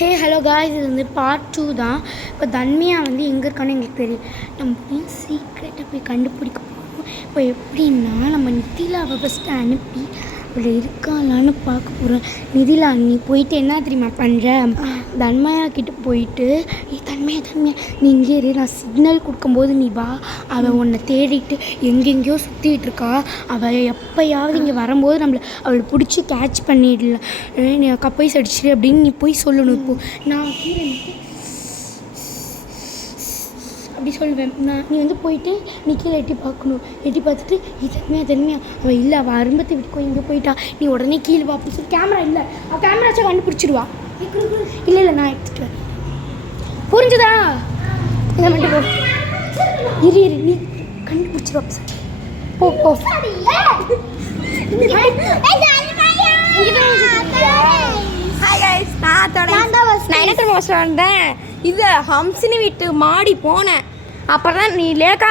Hello guys, இது வந்து part 2 தான். இப்போ தன்மையா வந்து எங்கே இருக்கான்னு எங்களுக்கு தெரியும். நம்ம போய் சீக்கிரட்டாக போய் கண்டுபிடிக்க போகிறோம். இப்போ எப்படின்னா, நம்ம நிதிலாவை ஃபஸ்ட்டு அனுப்பி அவளை இருக்காளான்னு பார்க்க போகிறோம். நிதிலா, நீ போயிட்டு என்ன தெரியுமா பண்ணுற, தன்மையா கிட்டே போயிட்டு, தன்மையா நீ இங்கே இரு, நான் சிக்னல் கொடுக்கும்போது நீ வா. அவள் உன்னை தேடிட்டு எங்கெங்கேயோ சுற்றிட்டு இருக்கா. அவள் எப்போயாவது இங்கே வரும்போது அவளை பிடிச்சி கேட்ச் பண்ணிடல, நீ கப்பைஸ் அடிச்சிரு அப்படின்னு நீ போய் சொல்லணும். இப்போது நான் கீழே அப்படி சொல்லுவேன். நீ வந்து போயிட்டு நீ கீழே எட்டி பார்க்கணும். எட்டி பார்த்துட்டு தன்மையா அவள் இல்லை, அவள் அரும்பத்தை விட்டுக்கோ, இங்கே போயிட்டா, நீ உடனே கீழே வா அப்படின்னு சொல்லி. கேமரா இல்லை, அவள் கேமராச்சா கண்டுபிடிச்சிடுவா. இல்லை நான் எடுத்துட்டு வரேன், புரிஞ்சுதா? இதை மட்டும் போ, இரு நீ கண்டுபிடிச்சிடுவா. போ போ. நான் என்ன தெரியுமா வந்தேன், இது ஹம்சினி வீட்டு மாடி போனேன். அப்புறம் தான் நீ லேக்கா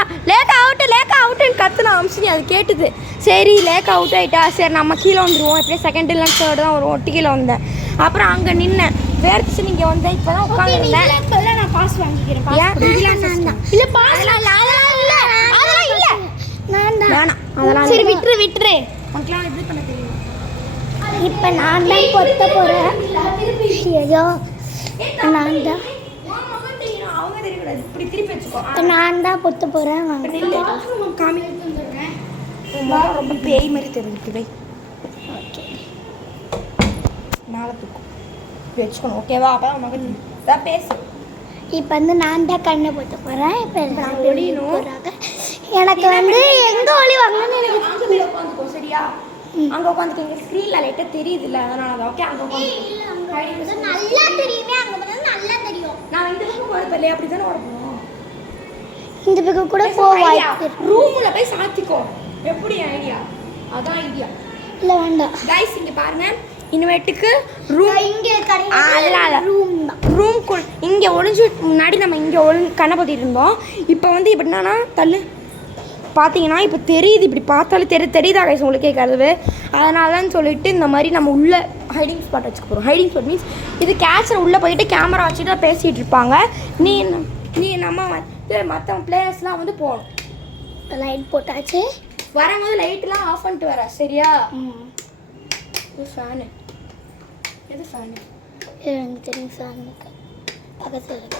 அவுட்டுன்னு கத்துனா ஹம்சினி, அது கேட்டுது. சரி லேக்கா அவுட் ஆகிட்டா, சரி நம்ம கீழே வந்துடுவோம், எப்படியே செகண்ட் இல்லை தேர்டு தான் ஒரு ஒட்டு கீழே வந்தேன். அப்புறம் அங்கே நின்னேன், வேர்த்து நீங்கள் வந்தேன். இப்போ தான் உட்காந்துருந்தேன். நான் பாஸ் வாங்கிக்கிறேன். அதெல்லாம் சரி விட்டுரு. இப்போ நான் தான் கொத்த போகிறேன். ஐயோ, நான் தான் பொத்த போகிறேன். ரொம்ப பேய் மாதிரி தெரிஞ்சுக்குவே. ஓகே, மேலே தூக்கும் வச்சுக்கணும். ஓகேவா? அப்போ தான் மகன் தான் பேசு. இப்போ வந்து நான் தான் கண்ணை பொத்த போகிறேன். இப்போ நான் ஒளியணும். எனக்கு வந்து எங்கே ஒளி வாங்கன்னு எனக்கு உட்காந்துக்கோ. சரியா? அங்கே உட்காந்துக்கு எங்கள் ஸ்க்ரீனில் லைட்டாக தெரியுது இல்லை, அதனால தான். ஓகே, அங்கே உட்காந்து நல்லா தெரியுமே, அங்கே போனால் நல்லா தெரியும். நான் இந்த பக்கம் போகிறப்ப இல்லையா, அப்படி தானே வரணும். இந்த பக்கம் கூட போவாய். ரூமில் போய் சாத்திக்கோ. எப்படி ஐடியா? அதான் ஐடியா. இல்லை வேண்டாம் கைஸ், இங்கே பாருங்க, இனிமேட்டுக்கு ரூம் இங்கே ரூம் இங்கே ஒளிஞ்சு முன்னாடி நம்ம இங்கே கண்ணை பற்றிட்டு இருந்தோம். இப்போ வந்து இப்படி என்னன்னா தள்ளு பார்த்தீங்கன்னா இப்போ தெரியுது, இப்படி பார்த்தாலும் தெரியுதா கைஸ் உங்களுக்கு கேட்கறது? அதனாலன்னு சொல்லிட்டு இந்த மாதிரி நம்ம உள்ளே ஹைடிங் ஸ்பாட் வச்சுக்க போகிறோம். ஹைடிங் ஸ்பாட் மீன்ஸ் இது கேட்சர் உள்ளே போயிட்டு கேமரா வச்சுட்டு தான் பேசிகிட்டு இருப்பாங்க. நீ நம்ம வந்து மற்ற பிளேயர்ஸ்லாம் வந்து போகணும். லைட் போட்டாச்சு. வரும்போது லைட்லாம் ஆஃப் பண்ணிட்டு வர. சரியா? இது ஃபேனு. எது ஃபேனு? எனக்கு தெரியும், ஃபேன் பக்கத்தில் இருக்கு.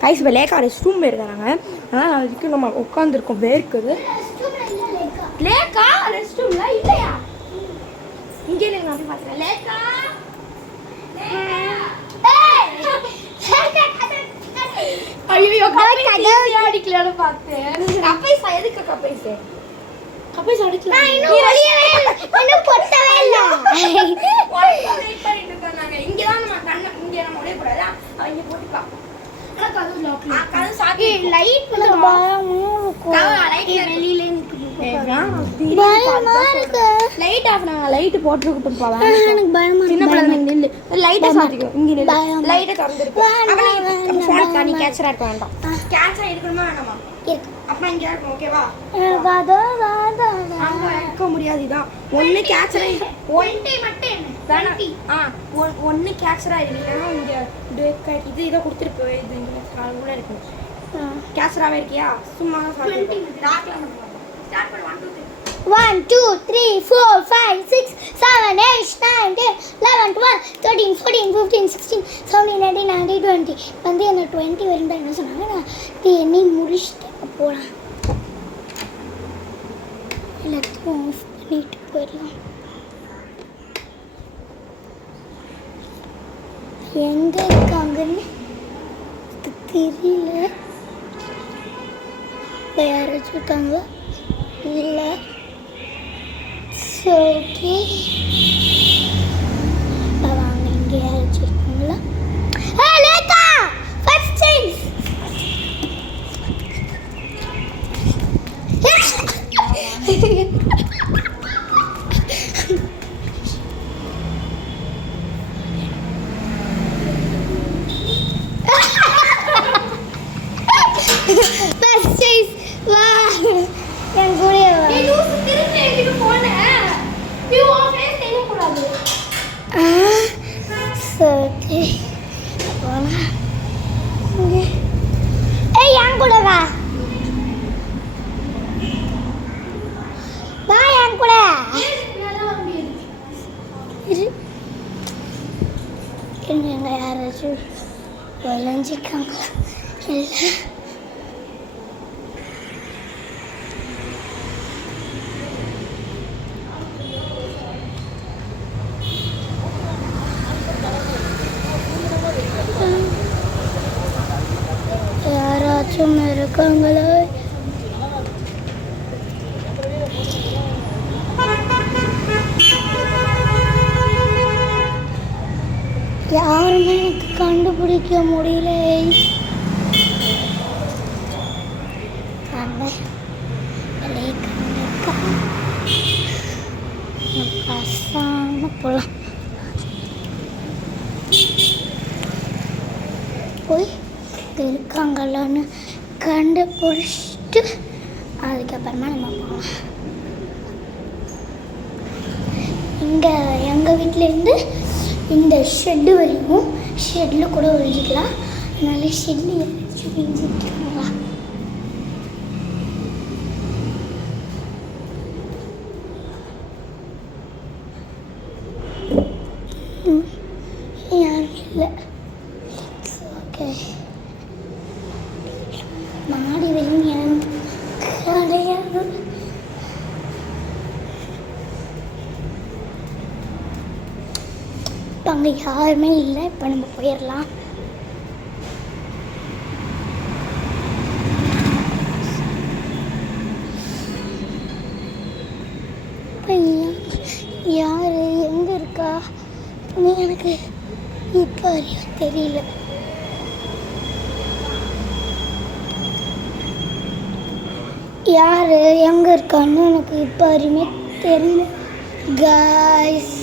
கைஸ் இப்போ லேக்கா ரெஸ்ட் ரூம் போயிருக்காங்க. அதனால் அதுக்கு நம்ம உட்காந்துருக்கோம், வேர்க்குது. லேக்கா ரெஸ்ட் ரூம்ல இல்லையா? இங்கே நான் அப்படி பார்த்துறேன். லேக்கா ஐயோ, கப்பைஸ் அடிக்கலான்னு பார்த்தேன். கப்பைஸ் எதுக்கு கப்பைஸ் அடிக்கலாம்? இன்னும் பொத்தவே இல்லை. வெயிட் பண்ணிட்டு இருக்காங்க. இங்கே தான் நம்ம கண்ணை இங்கே நம்ம உடையக்கூடாது. அவங்க போட்டுக்கா. லைட் போட்டுருக்கட்டும். சின்ன பிள்ளை நில்லு, லைட்டை சாத்திக்கும். இங்கே லைட்டை திறந்துருக்கு. நீ கேட்சரா இருக்க வேண்டாம். கேட்சரா இருக்கணுமா வேணாமா? அப்பா இங்கே இருக்கும். ஓகேவா? அங்கே இருக்க முடியாது. இதான் ஒன்று கேட்சரா ஒன்று கேட்சரா இருக்கீங்கன்னா இங்கே இது இதை கொடுத்துட்டு போய் இது கூட இருக்கு. கேட்சராகவே இருக்கியா? சும்மா ஸ்டார்ட் பண்ணு. 1 2 3 4 5 6 7 8 9 10 11 12 13 14 15 16 17 18 19 20 வந்து என்ன 20 வரைக்கும் என்ன சொன்னாங்க. நான் எண்ணி முடிச்சுட்டு போகலாம். எல்லாத்தையும் ஆஃப் பண்ணிட்டு போயிடலாம். எங்கே இருக்காங்கன்னு தெரியல. யாராச்சும் இருக்காங்க? இல்லை. ஓகே, வாங்க. இங்கே யாராச்சும் இருக்காங்களா? லேக்கா ஃபர்ஸ்ட் திங்ஸ். எங்க யாராச்சும் விளைஞ்சிருக்காங்களா இல்லை யாராச்சும் இருக்காங்களா? யாருமே எனக்கு கண்டுபிடிக்க முடியல. போலாம் போய் இருக்காங்களான்னு கண்டுபிடிச்சிட்டு அதுக்கப்புறமா நம்ம போகலாம். இங்கே எங்கள் வீட்டிலேருந்து இந்த ஷெட்டு வரையும் ஷெட்டில் கூட ஒழிஞ்சிக்கலாம். அதனால ஷெட்டில் யாராச்சும் ஒழிஞ்சிருக்காங்களா? யாரும் இல்லை. ஓகே, மாடி வரையும் யாரும் கிடையாது. இப்போ அங்கே யாருமே இல்லை. இப்போ நம்ம போயிடலாம். யார் எங்கே இருக்கா நீ எனக்கு இப்போ தெரியல. யார் எங்கே இருக்கான்னு எனக்கு இப்போ வரையுமே தெரியல காய்ஸ்.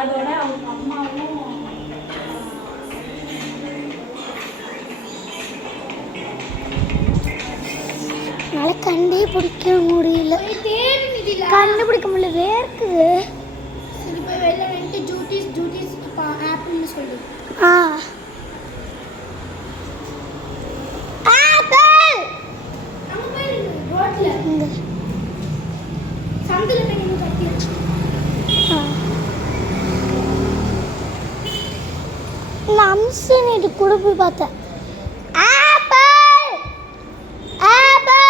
அதோட அவங்க அம்மாவும் என்னால் கண்டே பிடிக்க முடியல. கண்டுபிடிக்க முடியல, வேர்க்குது. சரி போய் வெளில வந்துட்டு ஜூட்டிஸ் ஜூட்டிஸ் ஆப்பிள்னு சொல்லு. ஆ ஆப்பிள் நம்ம போய் ரோட்ல இங்க சந்தில போய் நின்று கட்டிடுச்சு. நான் அம்சனிட்டு கூட போய் பார்த்தேன். ஆப்பிள் ஆப்பிள்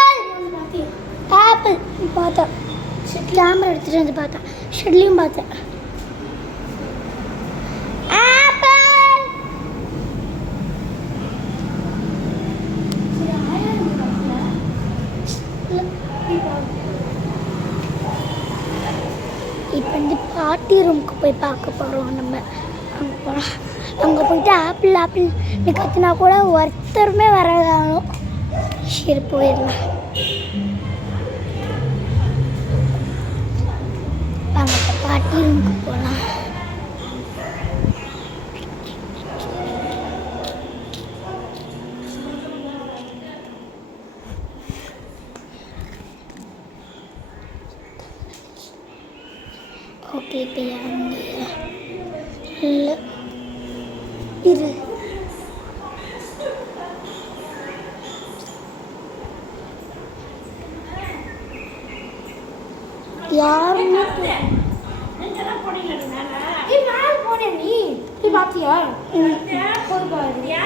ஆப்பிள் பார்த்தேன். கேமரா எடுத்துகிட்டு வந்து பார்த்தேன். ஷெட்லையும் பார்த்தேன். ஆப்பிள் இப்போ வந்து பாட்டி ரூமுக்கு போய் பார்க்க போகிறோம். நம்ம அங்கே போகலாம். அங்கே போயிட்டு ஆப்பிள் ஆப்பிள்னு கற்றுனா கூட ஒருத்தருமே வரதானோ. சரி போயிடலாம். அங்கே பாட்டி ரூமுக்கு போகலாம். ஓகே, இப்போ அங்கே இல்லை இரு. யாருமே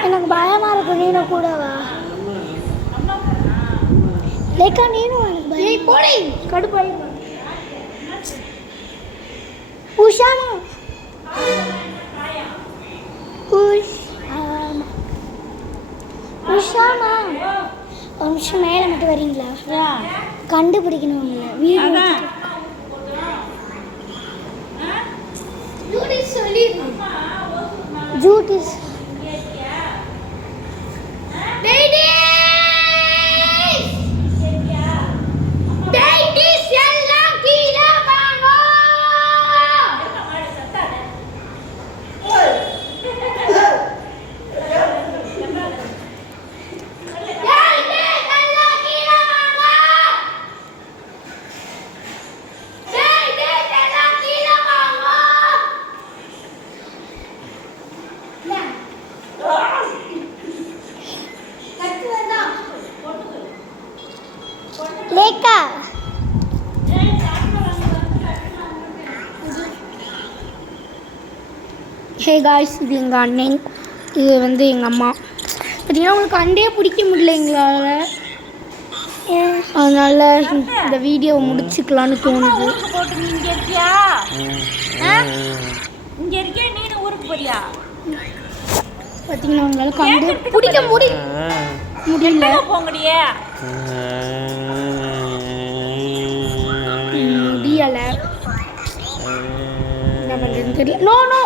எனக்கு பயமா இருக்கு. நீனும் கூடவா? லேக்கா நீனும் எனக்கு போடி கடுப்பாய். உஷாமா உஷாமா ஒரு நிமிஷம் மேலே மட்டும் வரீங்களா? கண்டுபிடிக்கணும் உங்களை. வீடியோ ஜூட்டிஸ் லேக்கா ஹே காய்ஸ், இது எங்கள் அண்ணன், இது வந்து எங்கள் அம்மா. பார்த்தீங்கன்னா உங்களுக்கு அண்டையே பிடிக்க முடியல எங்களால், அதனால் இந்த வீடியோவை முடிச்சுக்கலான்னு தோணுது. போட்டு நீ இங்கே இருக்கியா? இங்கே இருக்கியா? நீனு ஊருக்கு போறியா? பார்த்தீங்கன்னா உங்களால் கண்டு பிடிக்க முடியல. போங்கடியே முடியலை, என்ன பண்ணுறதுன்னு தெரியல. நோ நோ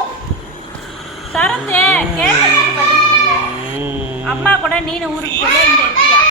சரந்தே கேட்க அம்மா கூட நீனு ஊருக்கு போறியா? இங்கே